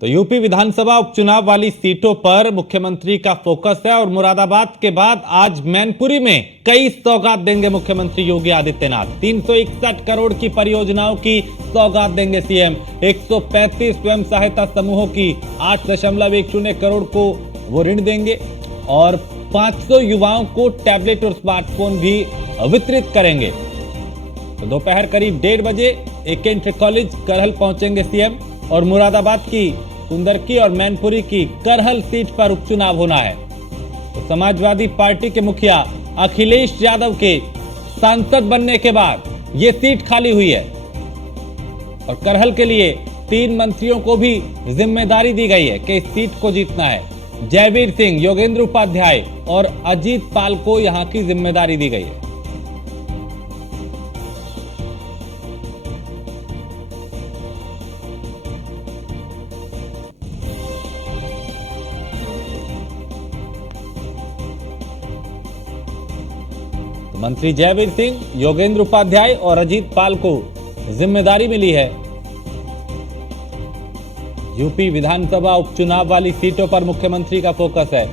तो यूपी विधानसभा उपचुनाव वाली सीटों पर मुख्यमंत्री का फोकस है और मुरादाबाद के बाद आज मैनपुरी में कई सौगात देंगे मुख्यमंत्री योगी आदित्यनाथ। 361 करोड़ की परियोजनाओं की सौगात देंगे सीएम। 135 स्वयं सहायता समूहों की 8.10 करोड़ को वो ऋण देंगे और 500 युवाओं को टैबलेट और स्मार्टफोन भी वितरित करेंगे। तो दोपहर करीब 1:30 बजे AK इंटर कॉलेज करहल पहुंचेंगे सीएम और मुरादाबाद की कुंदरकी और मैनपुरी की करहल सीट पर उपचुनाव होना है। तो समाजवादी पार्टी के मुखिया अखिलेश यादव के सांसद बनने के बाद यह सीट खाली हुई है और करहल के लिए 3 मंत्रियों को भी जिम्मेदारी दी गई है कि इस सीट को जीतना है। जयवीर सिंह, योगेंद्र उपाध्याय और अजीत पाल को यहां की जिम्मेदारी दी गई है। मंत्री जयवीर सिंह, योगेंद्र उपाध्याय और अजीत पाल को जिम्मेदारी मिली है। यूपी विधानसभा उपचुनाव वाली सीटों पर मुख्यमंत्री का फोकस है।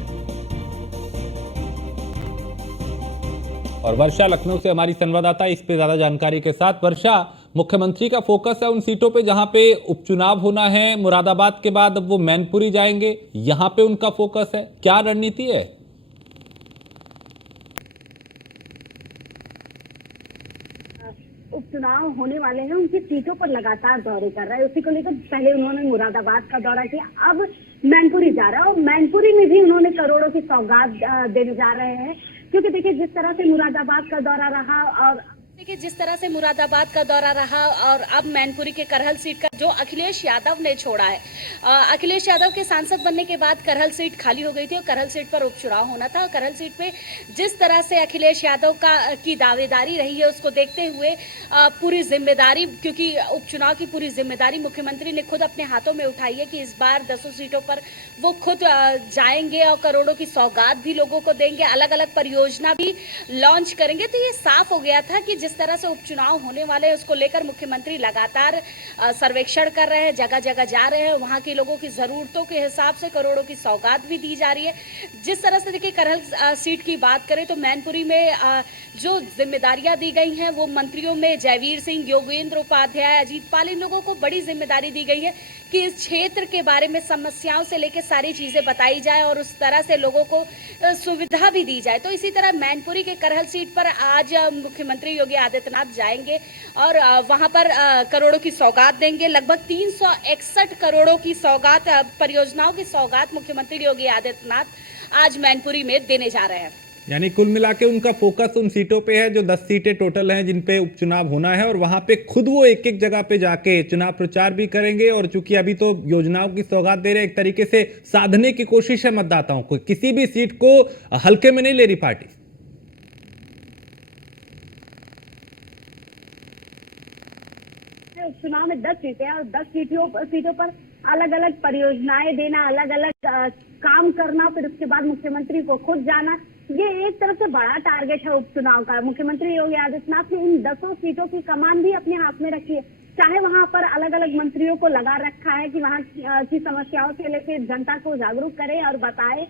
और वर्षा लखनऊ से हमारी संवाददाता इस पे ज्यादा जानकारी के साथ। वर्षा, मुख्यमंत्री का फोकस है उन सीटों पे जहां पे उपचुनाव होना है। मुरादाबाद के बाद अब वो मैनपुरी जाएंगे, यहां पे उनका फोकस है। क्या रणनीति है? उपचुनाव होने वाले हैं, उनकी सीटों पर लगातार दौरे कर रहा है। उसी को लेकर पहले उन्होंने मुरादाबाद का दौरा किया, अब मैनपुरी जा रहा है और मैनपुरी में भी उन्होंने करोड़ों की सौगात देने जा रहे हैं। क्योंकि देखिए जिस तरह से मुरादाबाद का दौरा रहा और अब मैनपुरी के करहल सीट का जो अखिलेश यादव ने छोड़ा है, अखिलेश यादव के सांसद बनने के बाद करहल सीट खाली हो गई थी और करहल सीट पर उपचुनाव होना था। करहल सीट पे जिस तरह से अखिलेश यादव की दावेदारी रही है, उसको देखते हुए पूरी जिम्मेदारी, क्योंकि उपचुनाव की पूरी जिम्मेदारी मुख्यमंत्री ने खुद अपने हाथों में उठाई है कि इस बार 10 सीटों पर वो खुद जाएंगे और करोड़ों की सौगात भी लोगों को देंगे, अलग अलग परियोजना भी लॉन्च करेंगे। तो ये साफ हो गया था कि जिस तरह से उपचुनाव होने वाले हैं उसको लेकर मुख्यमंत्री लगातार सर्वेक्षण कर रहे हैं, जगह जगह जा रहे हैं, वहां के लोगों की जरूरतों के हिसाब से करोड़ों की सौगात भी दी जा रही है। जिस तरह से देखिए करहल सीट की बात करें तो मैनपुरी में जो जिम्मेदारियां दी गई हैं वो मंत्रियों में जयवीर सिंह, योगेंद्र उपाध्याय, अजीत पाल, इन लोगों को बड़ी जिम्मेदारी दी गई है कि इस क्षेत्र के बारे में समस्याओं से लेकर सारी चीजें बताई जाए और उस तरह से लोगों को सुविधा भी दी जाए। तो इसी तरह मैनपुरी के करहल सीट पर आज मुख्यमंत्री योगी आदित्यनाथ जाएंगे और वहां पर करोड़ों की सौगात देंगे। लगभग 361 करोड़ों की सौगात, परियोजनाओं की सौगात मुख्यमंत्री योगी आदित्यनाथ आज मैनपुरी में देने जा रहे हैं। यानी कुल मिला के उनका फोकस उन सीटों पे है जो 10 सीटें टोटल हैं जिन पे उपचुनाव होना है और वहां पे खुद वो एक एक जगह पे जाके चुनाव प्रचार भी करेंगे। और चूंकि अभी तो योजनाओं की सौगात दे रहे, एक तरीके से साधने की कोशिश है मतदाताओं को। किसी भी सीट को हल्के में नहीं ले रही पार्टी। चुनाव में 10 सीटें हैं और 10 सीटों पर अलग अलग परियोजनाएं देना, अलग अलग काम करना, फिर उसके बाद मुख्यमंत्री को खुद जाना, ये एक तरफ से बड़ा टारगेट है उपचुनाव का। मुख्यमंत्री योगी आदित्यनाथ ने इन 10 सीटों की कमान भी अपने हाथ में रखी है। चाहे वहां पर अलग अलग मंत्रियों को लगा रखा है कि वहां की समस्याओं से लेकर जनता को जागरूक करे और बताए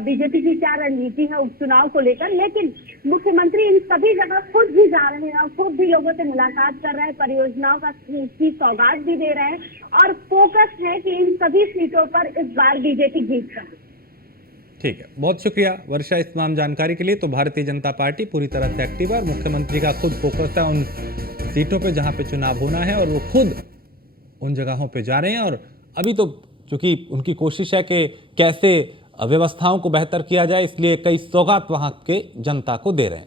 बीजेपी की क्या रणनीति है उपचुनाव को लेकर। लेकिन मुख्यमंत्री इन सभी जगह खुद भी जा रहे हैं और खुद भी लोगों से मुलाकात कर रहे हैं, परियोजनाओं की सौगात भी दे रहे हैं और फोकस है कि इन सभी सीटों पर इस बार बीजेपी जीत सके। ठीक है, बहुत शुक्रिया वर्षा इस तमाम जानकारी के लिए। तो भारतीय जनता पार्टी पूरी तरह से एक्टिव है और मुख्यमंत्री का खुद फोकस है उन सीटों पे जहां पे चुनाव होना है और वो खुद उन जगहों पे जा रहे हैं। और अभी तो चूंकि उनकी कोशिश है कि कैसे व्यवस्थाओं को बेहतर किया जाए, इसलिए कई सौगात वहां के जनता को दे रहे हैं।